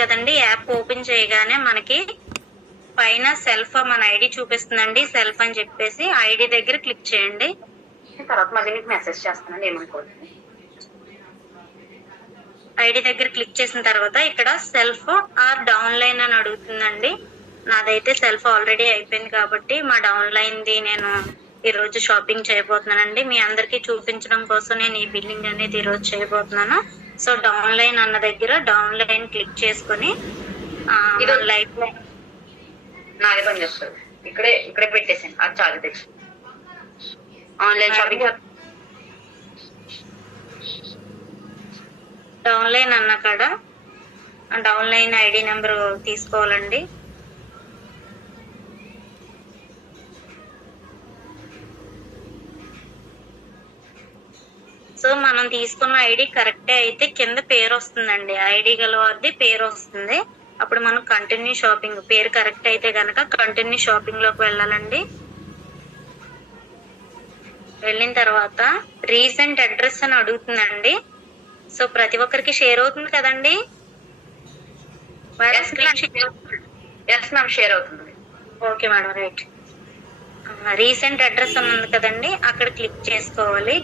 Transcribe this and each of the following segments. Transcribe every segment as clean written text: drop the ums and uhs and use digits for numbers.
కదండి, app open చేయగానే మనకి పైన సెల్ఫ్ మన ఐడి చూపిస్తుందండి. సెల్ఫ్ అని చెప్పేసి ఐడి దగ్గర క్లిక్ చేయండి. తర్వాత మళ్ళీ మీకు మెసేజ్ చేస్తానండి, ఏమనుకోండి. ఐడి దగ్గర క్లిక్ చేసిన తర్వాత ఇక్కడ సెల్ఫ్ ఆర్ డౌన్ లైన్ అని అడుగుతుందండి. నాదైతే సెల్ఫ్ ఆల్రెడీ అయిపోయింది కాబట్టి మా డౌన్ లైన్ ది నేను ఈ రోజు షాపింగ్ చేయబోతున్నానండి. మీ అందరికి చూపించడం కోసం నేను ఈ బిల్లింగ్ అనేది ఈ రోజు చేయబోతున్నాను. సో డౌన్ లైన్ అన్న దగ్గర డౌన్ లైన్ క్లిక్ చేసుకుని లైఫ్ లైన్ నాదే పని చేస్తుంది. ఇక్కడే పెట్టేసాను, అది చాలు తెచ్చి ఆన్లైన్ షాపింగ్. డౌన్ లైన్ అన్న కాడ డౌన్ లైన్ ఐడి నెంబర్ తీసుకోవాలండి. సో మనం తీసుకున్న ఐడి కరెక్టే అయితే కింద పేరు వస్తుందండి. ఐడి గలవారిది పేరు వస్తుంది. అప్పుడు మనం కంటిన్యూ షాపింగ్, పేరు కరెక్ట్ అయితే గనక కంటిన్యూ షాపింగ్ లోకి వెళ్ళాలండి. వెళ్ళిన తర్వాత రీసెంట్ అడ్రస్ అని అడుగుతుందండి. సో ప్రతి ఒక్కరికి షేర్ అవుతుంది కదండి. షేర్ అవుతుంది. Okay madam, right. Recent address అని ఉంది కదండి, అక్కడ క్లిక్ చేసుకోవాలి.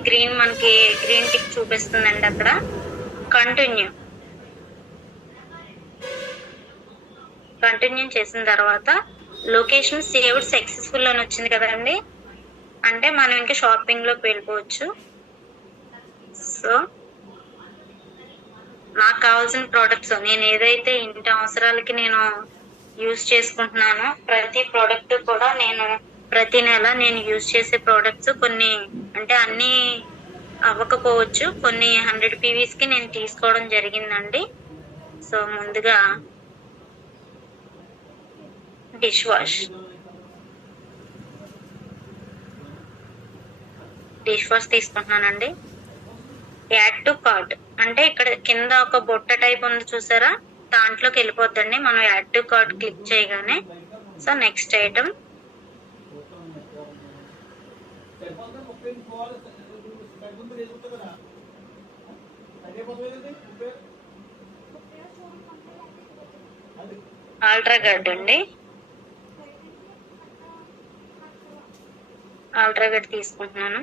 మనకి గ్రీన్ టిక్ చూపిస్తుందండి. అక్కడ కంటిన్యూ చేసిన తర్వాత లొకేషన్ సేవ్డ్ సక్సెస్ఫుల్ అని వచ్చింది కదండి, అంటే మనం ఇంకా షాపింగ్ లోకి వెళ్ళిపోవచ్చు. సో నాకు కావాల్సిన ప్రోడక్ట్స్ నేను ఏదైతే ఇంటి అవసరాలకి నేను యూజ్ చేసుకుంటున్నానో ప్రతి ప్రోడక్ట్ కూడా నేను ప్రతి నెల నేను యూజ్ చేసే ప్రోడక్ట్స్ కొన్ని, అంటే అన్ని అవ్వకపోవచ్చు, కొన్ని 100 PVs కి నేను తీసుకోవడం జరిగిందండి. సో ముందుగా డిష్ వాష్ తీసుకుంటున్నానండి. యాడ్ టు కార్ట్ అంటే ఇక్కడ కింద ఒక బొట్ట టైప్ ఉంది చూసారా, దాంట్లోకి వెళ్ళిపోద్దండి మనం యాడ్ టు కార్ట్ క్లిక్ చేయగానే. సో నెక్స్ట్ ఐటమ్ ఆల్ట్రా గడ్ అండి. ఆల్ట్రా గడ్ తీసుకుంటున్నాను.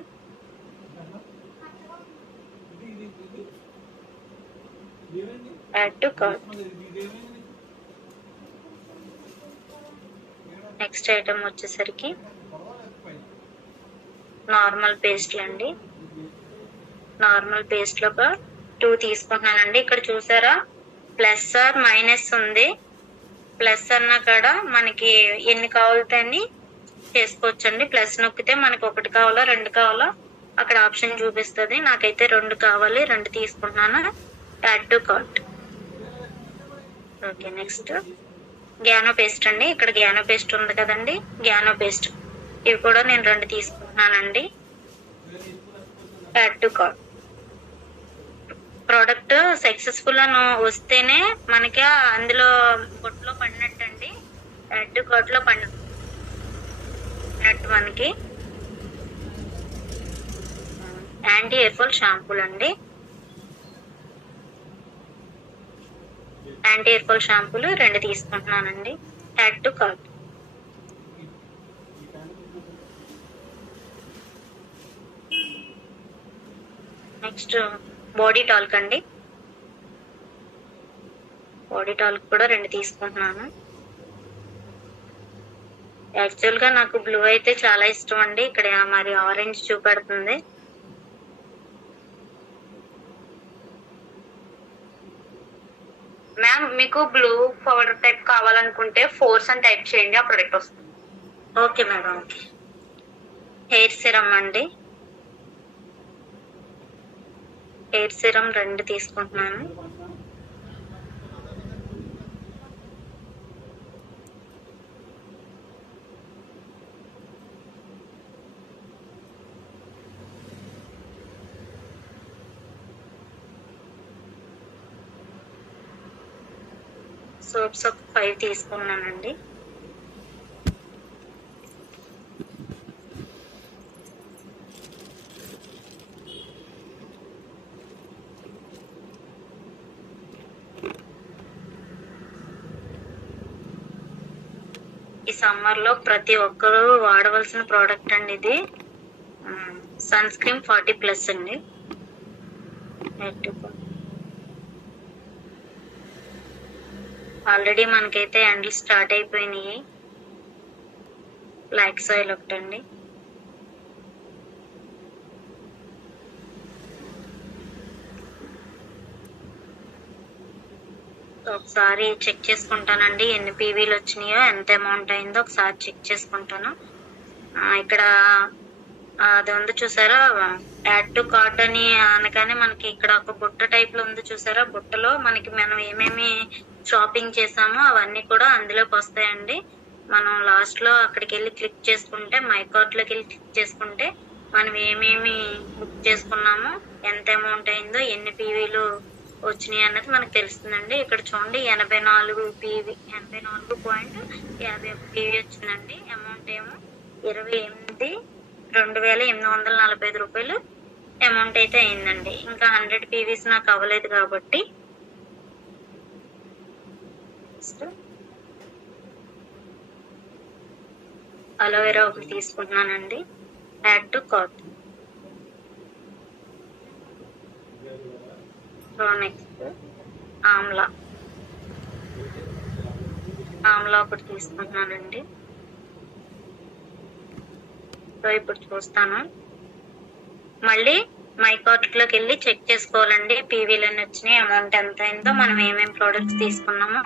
Add to cart. Next item వచ్చేసరికి నార్మల్ పేస్ట్లు అండి. నార్మల్ పేస్ట్ లో 2 తీసుకుంటున్నానండి. ఇక్కడ చూసారా ప్లస్ ఆర్ మైనస్ ఉంది. ప్లస్ అన్న కాడ మనకి ఎన్ని కావాలని చేసుకోవచ్చండి. ప్లస్ నొక్కితే మనకి 1 కావాలా 2 కావాలా అక్కడ ఆప్షన్ చూపిస్తుంది. నాకైతే 2 కావాలి, 2 తీసుకుంటున్నాను. Add to cart. Okay, next గ్యానో పేస్ట్ అండి. ఇక్కడ గ్యానో పేస్ట్ ఉంది కదండి, గ్యానో పేస్ట్ ఇవి కూడా నేను 2 తీసుకుంటున్నానండి. Add to cart. Product successful అని వస్తేనే మనకి అందులో కొట్లో పడినట్టండి. యాడ్ టు కార్ట్ లో పడినట్టు మనకి యాంటీ హెయిర్ ఫాల్ షాంపూలు అండి. యాంటీ హెయిర్ ఫాల్ షాంపూలు 2 తీసుకుంటున్నానండి. Add to cart. Next body talc అండి. బాడీ టాల్క్ కూడా 2 తీసుకుంటున్నాను. యాక్చువల్ గా నాకు బ్లూ అయితే చాలా ఇష్టం అండి. ఇక్కడ మరి ఆరెంజ్ చూపెడుతుంది. మ్యామ్ మీకు బ్లూ పౌడర్ టైప్ కావాలనుకుంటే ఫోర్స్ అని టైప్ చేయండి, ఆ ప్రొడక్ట్ వస్తుంది. Okay madam, okay. Hair serum అండి. హెయిర్ సిరమ్ 2 తీసుకుంటున్నాను. సోప్స్ ఒక 5 తీసుకున్నానండి. ఈ సమ్మర్ లో ప్రతి ఒక్కరూ వాడవలసిన ప్రోడక్ట్ అండి ఇది. సన్ స్క్రీన్ 40+ అండి. ఆల్రెడీ మనకైతే ఎండలు స్టార్ట్ అయిపోయినాయి. బ్లాక్ సాయిల్ ఒకటండి. ఒకసారి చెక్ చేసుకుంటానండి ఎన్ని పీవీలు వచ్చినాయో, ఎంత అమౌంట్ అయిందో ఒకసారి చెక్ చేసుకుంటాను. ఇక్కడ అది ఉంది చూసారా, యాడ్ టు కార్ట్ అని అనగానే మనకి ఇక్కడ ఒక బుట్ట టైప్ లో ఉంది చూసారా. బుట్టలో మనకి మనం ఏమేమి షాపింగ్ చేసామో అవన్నీ కూడా అందులోకి వస్తాయండి. మనం లాస్ట్ లో అక్కడికి వెళ్ళి క్లిక్ చేసుకుంటే, మై కార్ట్ లోకి వెళ్ళి క్లిక్ చేసుకుంటే మనం ఏమేమి బుక్ చేసుకున్నామో, ఎంత అమౌంట్ అయిందో, ఎన్ని పీవీలు వచ్చినాయి అన్నది మనకు తెలుస్తుందండి. ఇక్కడ చూడండి 84 పీవీ, 84.51 పీవీ వచ్చిందండి. అమౌంట్ ఏమో 28,2845 రూపాయలు అమౌంట్ అయితే అయిందండి. ఇంకా 100 పీవీస్ నాకు అవ్వలేదు కాబట్టి అలోవెరా ఒకటి తీసుకుంటున్నానండి. Add to cart. Next Amla ఒకటి తీసుకుంటున్నానండి. సో ఇప్పుడు చూస్తాను. మళ్ళీ మై కార్ట్ లోకి వెళ్ళి చెక్ చేసుకోవాలండి పీవీలు అన్ని వచ్చినాయి, అమౌంట్ ఎంత అయిందో, మనం ఏమేమి ప్రోడక్ట్స్ తీసుకున్నామో,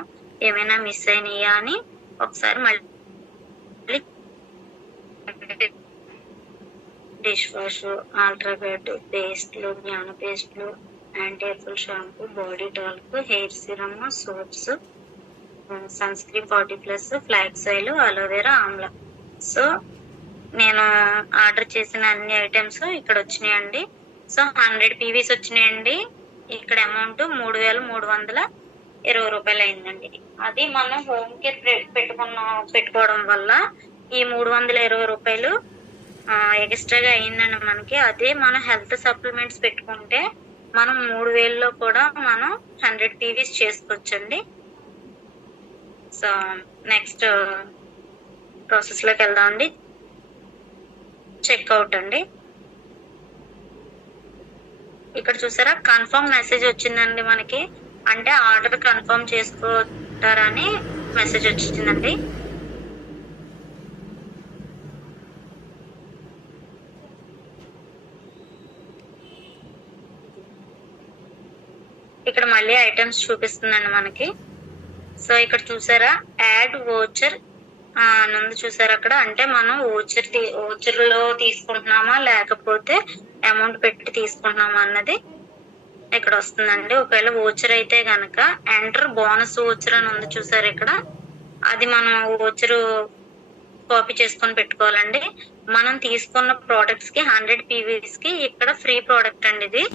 ఏమైనా మిస్ అయినాయా అని ఒకసారి మళ్ళీ డిష్ వాష్, ఆల్ట్రాబెడ్ పేస్ట్లు, జ్ఞాన పేస్ట్లు, యాంటీ ఎఫుల్ shampoo, body talc, hair serum, soaps, sunscreen 40+, flax oil, aloe vera, amla. So నేను ఆర్డర్ చేసిన అన్ని ఐటమ్స్ ఇక్కడ వచ్చినాయండి. సో 100 పీవీస్ వచ్చినాయండి. ఇక్కడ అమౌంట్ 3,320 రూపాయలు అయిందండి. అది మనం హోమ్ కేర్ పెట్టుకోవడం వల్ల ఈ 320 రూపాయలు ఎక్స్ట్రాగా అయిందండి మనకి. అదే మనం హెల్త్ సప్లిమెంట్స్ పెట్టుకుంటే మనం 3,000లో కూడా మనం 100 పీవీస్ చేసుకోవచ్చండి. సో నెక్స్ట్ ప్రాసెస్ లోకి వెళ్దామండి. చెక్అవుట్ అండి. ఇక్కడ చూసారా కన్ఫర్మ్ మెసేజ్ వచ్చిందండి మనకి, అంటే ఆర్డర్ కన్ఫర్మ్ చేసుకుంటారని మెసేజ్ వచ్చిందండి. ఇక్కడ మళ్ళీ ఐటమ్స్ చూపిస్తుందండి మనకి. సో ఇక్కడ చూసారా యాడ్ వోచర్ నుండి చూసారా అక్కడ, అంటే మనం ఓచర్ లో తీసుకుంటున్నామా లేకపోతే అమౌంట్ పెట్టి తీసుకుంటున్నామా అన్నది ఇక్కడ వస్తుందండి. ఒకవేళ ఓచర్ అయితే గనక ఎంటర్ బోనస్ ఓచర్ అని ఉంది చూసారు ఇక్కడ, అది మనం ఓచర్ కాపీ చేసుకొని పెట్టుకోవాలండి. మనం తీసుకున్న ప్రోడక్ట్స్ కి 100 పీవీస్ కి ఇక్కడ ఫ్రీ ప్రోడక్ట్ అండి ఇది.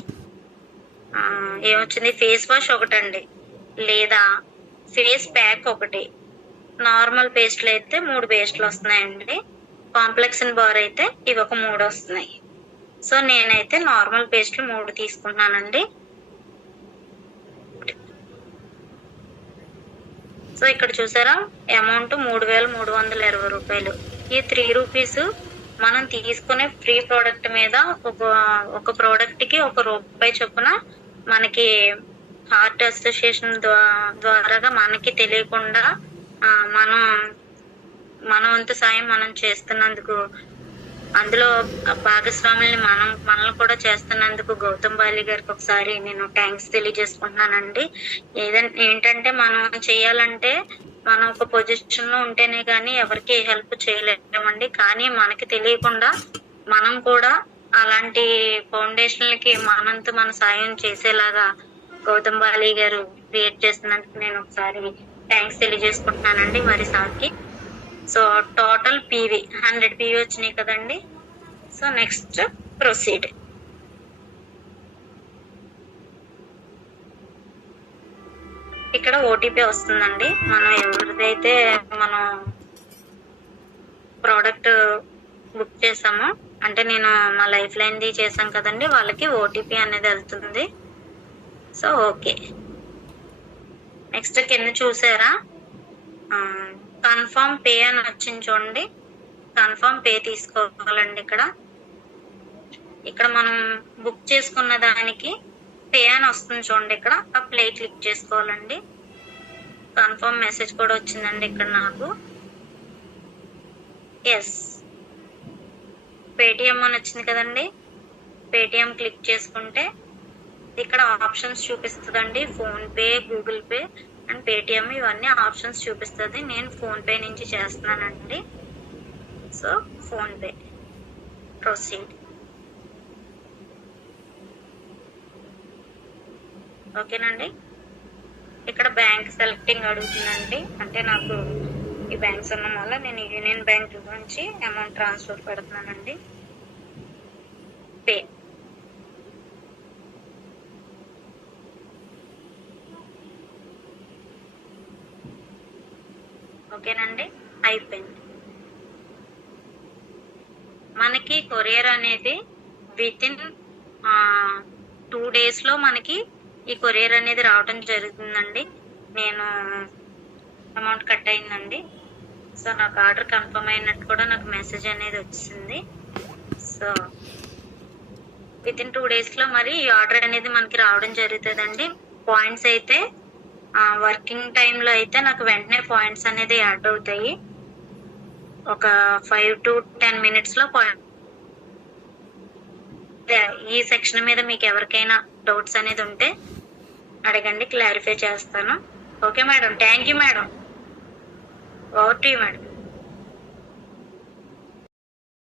ఏమొచ్చింది, ఫేస్ వాష్ ఒకటండి, లేదా ఫేస్ ప్యాక్ ఒకటి, నార్మల్ పేస్ట్లు అయితే 3 పేస్ట్లు వస్తున్నాయండి, కాంప్లెక్సన్ బార్ అయితే ఇవి ఒక 3 వస్తున్నాయి. సో నేనైతే నార్మల్ పేస్ట్లు 3 తీసుకుంటున్నానండి. సో ఇక్కడ చూసారా అమౌంట్ 3,320 రూపాయలు. ఈ 3 రూపీస్ మనం తీసుకునే ఫ్రీ ప్రోడక్ట్ మీద ఒక ప్రోడక్ట్ కి ₹1 చొప్పున మనకి హార్ట్ అసోసియేషన్ ద్వారాగా మనకి తెలియకుండా మన వంతు సాయం మనం చేస్తున్నందుకు, అందులో భాగస్వాముల్ని మనల్ని కూడా చేస్తున్నందుకు గౌతమ్ బాలి గారికి ఒకసారి నేను థ్యాంక్స్ తెలియజేసుకుంటున్నానండి. ఏంటంటే మనం చేయాలంటే మనం ఒక పొజిషన్ లో ఉంటేనే కానీ ఎవరికి హెల్ప్ చేయలేమండి. కానీ మనకి తెలియకుండా మనం కూడా అలాంటి ఫౌండేషన్లకి మనంతా మన సాయం చేసేలాగా గౌతమ్ బాలి గారు క్రియేట్ చేస్తున్నందుకు నేను ఒకసారి థ్యాంక్స్ తెలియజేసుకుంటున్నానండి మరి సార్కి. సో టోటల్ పీవీ 100 పీవీ వచ్చినాయి కదండి. So next proceed. ఇక్కడ ఓటీపీ వస్తుందండి. మనం ఎవరిదైతే మనం ప్రోడక్ట్ బుక్ చేసామో, అంటే నేను మా లైఫ్ లైన్ ది చేశాను కదండి, వాళ్ళకి ఓటీపీ అనేది వెళ్తుంది. So okay. నెక్స్ట్ కింద చూసారా కన్ఫర్మ్ పే అని వచ్చింది చూడండి, కన్ఫర్మ్ పే తీసుకోవాలండి. ఇక్కడ మనం బుక్ చేసుకున్న దానికి పే అని వస్తుంది చూడండి, ఇక్కడ ఆ ప్లే క్లిక్ చేసుకోవాలండి. కన్ఫర్మ్ మెసేజ్ కూడా వచ్చిందండి ఇక్కడ నాకు. ఎస్, పేటిఎం అని వచ్చింది కదండి, పేటిఎం క్లిక్ చేసుకుంటే ఇక్కడ ఆప్షన్స్ చూపిస్తుందండి. PhonePe, Google Pay and Paytm ఇవన్నీ ఆప్షన్స్ చూపిస్తుంది. నేను ఫోన్ పే నుంచి చేస్తున్నానండి. So PhonePe proceed. ఓకేనండి. ఇక్కడ బ్యాంక్ సెలెక్టింగ్ అడుగుతుందండి, అంటే నాకు ఈ బ్యాంక్స్ ఉన్న వల్ల నేను యూనియన్ బ్యాంక్ నుంచి అమౌంట్ ట్రాన్స్ఫర్ పెడుతున్నానండి. పే. ఓకేనండి, అయిపోయింది. మనకి కొరియర్ అనేది వితిన్ 2 days లో మనకి ఈ కొరియర్ అనేది రావడం జరుగుతుందండి. నేను అమౌంట్ కట్ అయిందండి. సో నాకు ఆర్డర్ కన్ఫర్మ్ అయినట్టు కూడా నాకు మెసేజ్ అనేది వచ్చింది. సో వితిన్ 2 days లో మరి ఈ ఆర్డర్ అనేది మనకి రావడం జరుగుతుందండి. పాయింట్స్ అయితే వర్కింగ్ టైంలో అయితే నాకు వెంటనే పాయింట్స్ అనేది యాడ్ అవుతాయి. ఒక 5 to 10 minutes లో పాయింట్. ఈ సెక్షన్ మీద మీకు ఎవరికైనా డౌట్స్ అనేది ఉంటే అడగండి, క్లారిఫై చేస్తాను. Okay madam, thank you madam. Over to you madam.